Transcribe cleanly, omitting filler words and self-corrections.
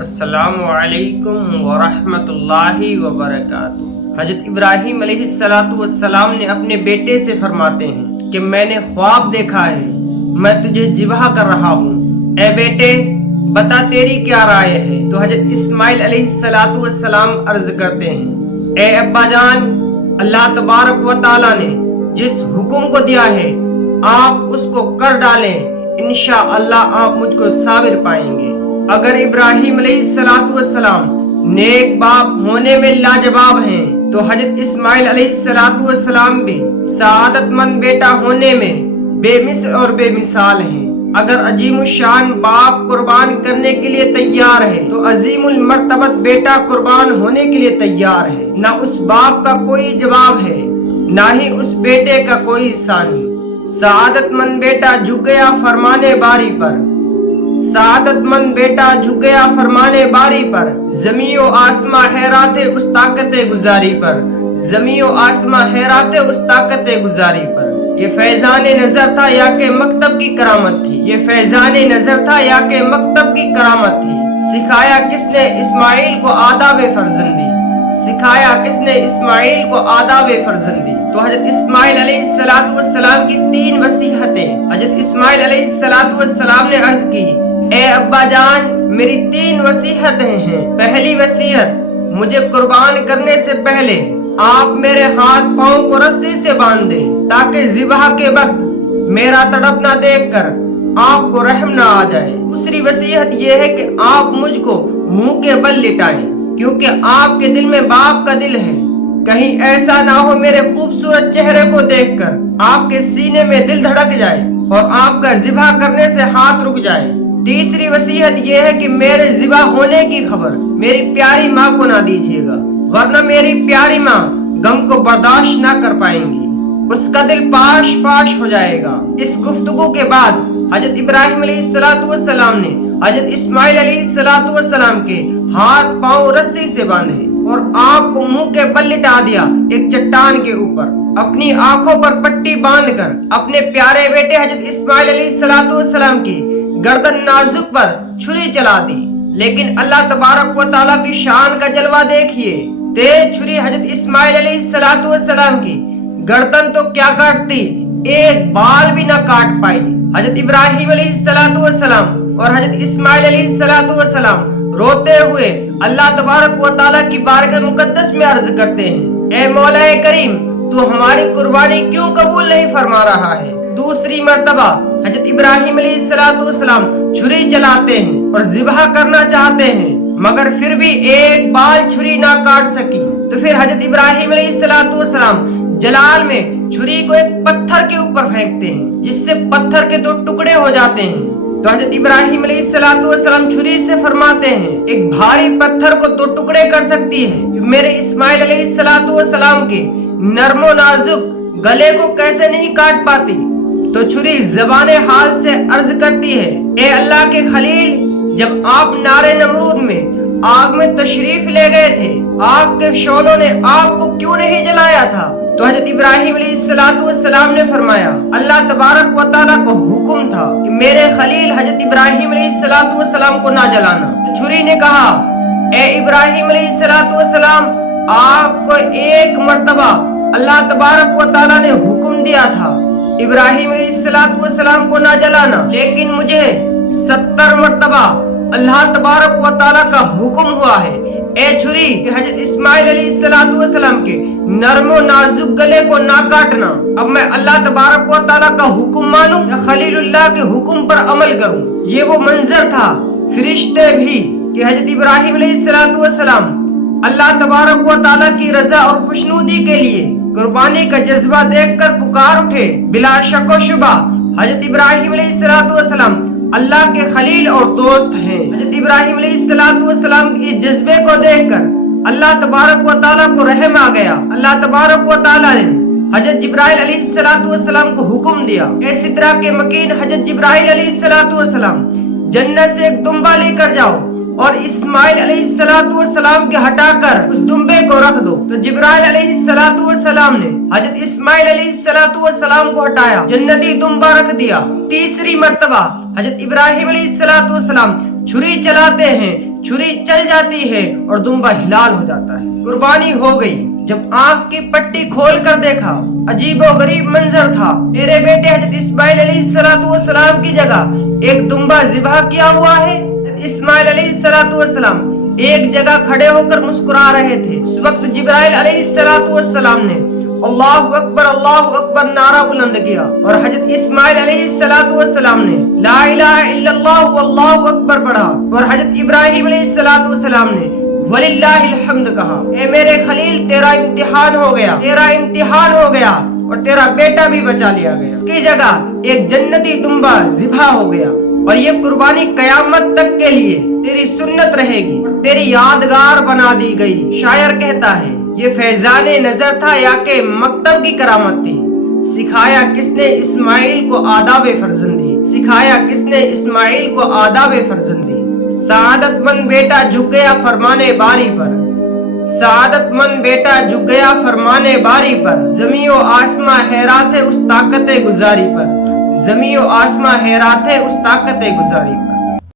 السلام علیکم ورحمۃ اللہ وبرکاتہ۔ حضرت ابراہیم علیہ السلام نے اپنے بیٹے سے فرماتے ہیں کہ میں نے خواب دیکھا ہے، میں تجھے ذبح کر رہا ہوں، اے بیٹے بتا تیری کیا رائے ہے؟ تو حضرت اسماعیل علیہ السلام عرض کرتے ہیں، اے ابا جان، اللہ تبارک و تعالیٰ نے جس حکم کو دیا ہے آپ اس کو کر ڈالیں، انشاءاللہ آپ مجھ کو صابر پائیں گے۔ اگر ابراہیم علیہ السلام نیک باپ ہونے میں لاجواب ہیں تو حضرت اسماعیل علیہ السلام بھی سعادت مند بیٹا ہونے میں بے مثل اور بے مثال ہیں۔ اگر عظیم الشان باپ قربان کرنے کے لیے تیار ہے تو عظیم المرتبت بیٹا قربان ہونے کے لیے تیار ہے۔ نہ اس باپ کا کوئی جواب ہے نہ ہی اس بیٹے کا کوئی ثانی۔ سعادت مند بیٹا جھک گیا فرمانے باری پر، سعادت مند بیٹا جھک گیا فرمانے باری پر، زمین و آسماں حیرات اس طاقت گزاری پر، زمین و آسماں حیرات اس طاقت گزاری پر۔ یہ فیضان نظر تھا یا کہ مکتب کی کرامت تھی، یہ فیضان نظر تھا یا کہ مکتب کی کرامت تھی۔ سکھایا کس نے اسماعیل کو آداب فرزندی، سکھایا کس نے اسماعیل کو آداب فرزندی۔ تو حضرت اسماعیل علیہ السلام کی 3 وصیحتیں حضرت اسماعیل علیہ السلام نے عرض کی، اے ابا جان میری 3 وصیحتیں ہیں۔ پہلی وصیحت، مجھے قربان کرنے سے پہلے آپ میرے ہاتھ پاؤں کو رسی سے باندھ دیں تاکہ ذبح کے وقت میرا تڑپنا دیکھ کر آپ کو رحم نہ آ جائے۔ دوسری وصیحت یہ ہے کہ آپ مجھ کو منہ کے بل لٹائیں کیونکہ آپ کے دل میں باپ کا دل ہے، کہیں ایسا نہ ہو میرے خوبصورت چہرے کو دیکھ کر آپ کے سینے میں دل دھڑک جائے اور آپ کا ذبح کرنے سے ہاتھ رک جائے۔ تیسری وصیحت یہ ہے کہ میرے ذبح ہونے کی خبر میری پیاری ماں کو نہ دیجیے گا، ورنہ میری پیاری ماں غم کو برداشت نہ کر پائیں گی، اس کا دل پاش پاش ہو جائے گا۔ اس گفتگو کے بعد حضرت ابراہیم علیہ السلام نے حضرت اسماعیل علیہ السلام کے ہاتھ پاؤں رسی سے باندھے اور آپ کو منہ کے بل لٹا دیا ایک چٹان کے اوپر۔ اپنی آنکھوں پر پٹی باندھ کر اپنے پیارے بیٹے حضرت اسماعیل علیہ السلام کی گردن نازک پر چھری چلا دی، لیکن اللہ تبارک و تعالیٰ کی شان کا جلوہ دیکھیے، تیز چھری حضرت اسماعیل علیہ السلام کی گردن تو کیا کاٹتی، ایک بال بھی نہ کاٹ پائی۔ حضرت ابراہیم علیہ السلام اور حضرت اسماعیل علیہ السلام روتے ہوئے اللہ تبارک و تعالیٰ کی بارگاہ مقدس میں عرض کرتے ہیں، اے مولا کریم تو ہماری قربانی کیوں قبول نہیں فرما رہا ہے؟ دوسری مرتبہ حضرت ابراہیم علیہ السلام چھری چلاتے ہیں اور ذبح کرنا چاہتے ہیں مگر پھر بھی ایک بال چھری نہ کاٹ سکی۔ تو پھر حضرت ابراہیم علیہ السلام جلال میں چھری کو ایک پتھر کے اوپر پھینکتے ہیں جس سے پتھر کے 2 ٹکڑے ہو جاتے ہیں۔ تو حضرت ابراہیم علیہ السلام چھری سے فرماتے ہیں، ایک بھاری پتھر کو 2 ٹکڑے کر سکتی ہے، میرے اسماعیل علیہ السلام کے نرم و نازک گلے کو کیسے نہیں کاٹ پاتی؟ تو چھری زبان حال سے عرض کرتی ہے، اے اللہ کے خلیل، جب آپ نار نمرود میں آگ میں تشریف لے گئے تھے، آگ کے شعلوں نے آپ کو کیوں نہیں جلایا تھا؟ تو حضرت ابراہیم علیہ السلام نے فرمایا، اللہ تبارک و تعالیٰ کو حکم تھا کہ میرے خلیل حضرت ابراہیم علیہ السلام کو نہ جلانا۔ تو چھری نے کہا، اے ابراہیم علیہ السلام، آپ کو ایک مرتبہ اللہ تبارک و تعالیٰ نے حکم دیا تھا ابراہیم علیہ السلام کو نہ جلانا، لیکن مجھے 70 مرتبہ اللہ تبارک و تعالیٰ کا حکم ہوا ہے، اے چھری کہ حضرت اسماعیل علیہ السلام کے نرم و نازک گلے کو نہ کاٹنا۔ اب میں اللہ تبارک و تعالیٰ کا حکم مانوں یا خلیل اللہ کے حکم پر عمل کروں؟ یہ وہ منظر تھا، فرشتے بھی کہ حضرت ابراہیم علیہ السلام اللہ تبارک و تعالیٰ کی رضا اور خوشنودی کے لیے قربانی کا جذبہ دیکھ کر پکار اٹھے۔ بلا شک و شبہ حضرت ابراہیم علیہ السلام اللہ کے خلیل اور دوست ہیں۔ حضرت ابراہیم علیہ السلام کے اس جذبے کو دیکھ کر اللہ تبارک و تعالیٰ کو رحم آ گیا۔ اللہ تبارک و تعالیٰ نے حضرت جبرائیل علیہ السلام کو حکم دیا، اے سدرہ کے مکین حضرت جبرائیل علیہ السلام، جنت سے ایک دمبا لے کر جاؤ اور اسماعیل علیہ السلام کے ہٹا کر اس دمبے کو رکھ دو۔ تو جبرائیل علیہ السلام نے حضرت اسماعیل علیہ السلام کو ہٹایا، جنتی دمبا رکھ دیا۔ تیسری مرتبہ حضرت ابراہیم علیہ السلام چھری چلاتے ہیں، چھری چل جاتی ہے اور دمبا ہلال ہو جاتا ہے۔ قربانی ہو گئی۔ جب آنکھ کی پٹی کھول کر دیکھا، عجیب و غریب منظر تھا۔ میرے بیٹے حضرت اسماعیل علیہ السلام کی جگہ ایک دمبا ذبح کیا ہوا ہے۔ اسماعیل علیہ السلام ایک جگہ کھڑے ہو کر مسکرا رہے تھے۔ اس وقت جبرائیل علیہ السلام نے اللہ اکبر نعرہ بلند کیا اور حضرت اسماعیل علیہ السلام نے لا الہ الا اللہ واللہ اکبر پڑھا اور حضرت ابراہیم علیہ السلام نے وللہ الحمد کہا۔ اے میرے خلیل، تیرا امتحان ہو گیا اور تیرا بیٹا بھی بچا لیا گیا۔ اس کی جگہ ایک جنتی دمبا ذبح ہو گیا اور یہ قربانی قیامت تک کے لیے تیری سنت رہے گی اور تیری یادگار بنا دی گئی۔ شاعر کہتا ہے یہ فیضان نظر تھا یا کہ مکتب کی کرامت تھی؟ سکھایا کس نے اسماعیل کو آداب فرزندی؟ سعادت مند بیٹا جھک گیا فرمانے باری پر، زمین و آسماں حیرات ہے اس طاقت گزاری پر۔